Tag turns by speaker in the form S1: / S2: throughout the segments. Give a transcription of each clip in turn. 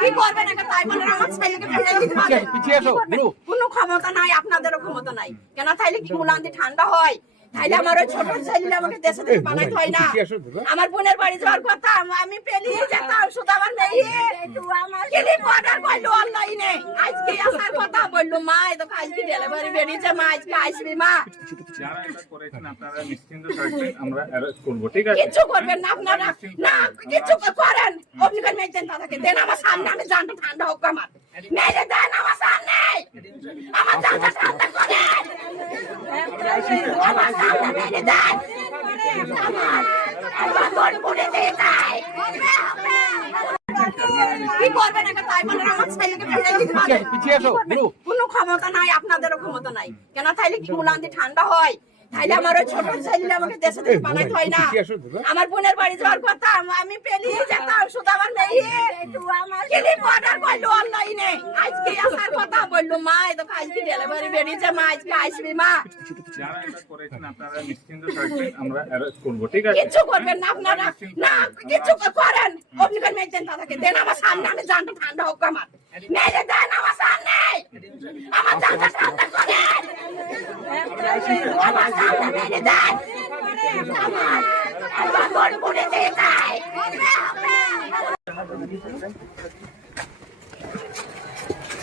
S1: কি করবেন একটা তাই বলেন আমার ছেলেকে ফেলে দিতে পারবেন? কোনো ক্ষমতা নাই আপনাদেরও ক্ষমতা নাই। কেন তাইলে কি মুলান্দি ঠান্ডা হয়? তাইলে আমার ওই ছোট ছেলে আমাকে দেশে থেকে বানাইতে হয় না।
S2: দাদা।
S1: আমার বোনের বাড়ি যাওয়ার কথা আমি পেলিয়ে যেতাম শুধু আমার মেয়ে ক্লিপ অর্ডার করল অনলাইনে আজকে আসার কথা বলল মা এই তো আজকে ডেলিভারি বেরিয়েছে মা আজকে আসবি মা। কিচ্ছু করবেন না আপনারা না কিচ্ছু করেন। করে মেয়েছেন তাদেরকে দেন আমার সামনে আমি জানটা ঠান্ডা হোক আমার। মেয়ে দেন আমার জানটা ঠান্ডা করেন আমার সামনে মেয়ে দেন আমার আমার তোর পড়ে দিয়ে যায় কি করবেন একটা তাই বলেন আমার ছেলেকে ফেলে দিতে পারবেন?
S2: পিছিয়ে- পিছিয়ে এসো,
S1: কি করবেন? কোনো ক্ষমতা নাই আপনাদেরও ক্ষমতা নাই কেন তাইলে কি ঠান্ডা হয় তাইলে আমার ওই ছোট ছেলে আমাকে দেশে বানাইতে হয় না। আমার বোনের বাড়ি যাওয়ার কথা আমি পেলিয়ে যেতাম শুধু আমার মেয়ে অনলাইনে আজকে বলল মা এই তো ডেলিভারি বেরিয়েছে মা আজকে আসবি মা। কিচ্ছু করবেন না আপনারা। না কিচ্ছু করেন। আপনি করে মেয়েছেন তাদেরকে দেন আমার সামনে আমি জানটা ঠান্ডা হোক আমার। মেয়ে দেন আমার সামনে। আমার জানটা ঠান্ডা করেন আমার সামনে মেয়ে দেন। আমার পড়ে দিয়ে যায়।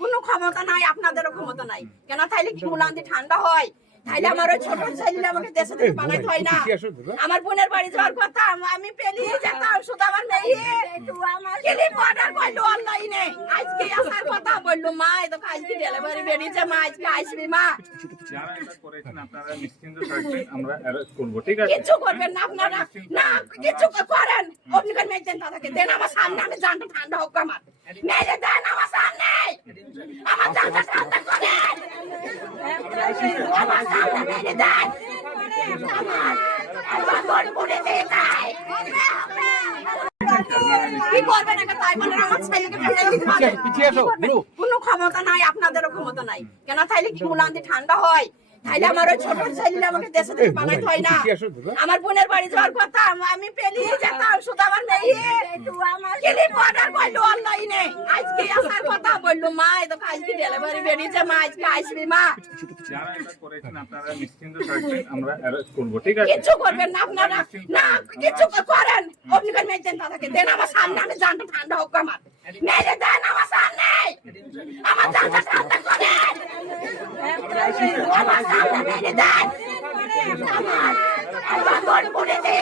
S1: কোনো ক্ষমতা নাই আপনাদেরও ক্ষমতা নাই। কেন? তাইলে কি মুলান্দি ঠান্ডা হয়। তাইলে আমার ওই ছোট ছেলে আমাকে দেশে থেকে বানাইতে হয় না। আমার বোনের বাড়ি যাওয়ার কথা আমি পেলিয়ে যেতাম শুধু আমার মেয়ে। ক্লিপ অর্ডার করল অনলাইনে আজকে বলল মা এই তো আজকে ডেলিভারি বেরিয়েছে মা আজকে আসবি মা। কিচ্ছু করবেন না আপনারা না কিচ্ছু করেন। আপনি করে মেয়েছেন তাদেরকে। দেন আমার সামনে আমি জানটা ঠান্ডা হোক আমার। মেয়ে দেন আমার সামনে! আমার জানটা ঠান্ডা করেন আমার সামনে মেয়ে দেন! আমার আমার তোর দিয়ে যায়। কি করবেন একটা তাই বলেন আমার ছেলেকে?
S2: পিছিয়ে- পিছিয়ে
S1: ক্ষমতা নাই আপনাদেরও ক্ষমতা নাই। কেন? তাইলে কি মুলান্দি ঠান্ডা হয়? তাইলে আমার ওই ছোট ছেলে আমাকে দেশে থেকে হয় না। আমার বোনের বাড়ি যাওয়ার কথা আমি পেলিয়ে যেতাম শুধু আমার মেয়ে। ক্লিপ অর্ডার করল অনলাইনে। আজকে আসার কথা বলল মা এই আজকে ডেলিভারি বেরিয়েছে মা আজকে আসবি মা।
S3: যারা এটা করেছেন আপনারা নিশ্চিন্ত থাকবেন আমরা অ্যারেস্ট করব ঠিক আছে?
S1: কিচ্ছু করবেন না আপনারা না কিচ্ছু করেন। আপনি করে মেয়েছেন তাদেরকে দেন আমার সামনে আমি জানটা ঠান্ডা হোক আমার। মেয়ে দেন আমার সামনে আমার জানটা ঠান্ডা করেন আমার সামনে মেয়ে দেন আমার আমার তোর পড়ে দিয়ে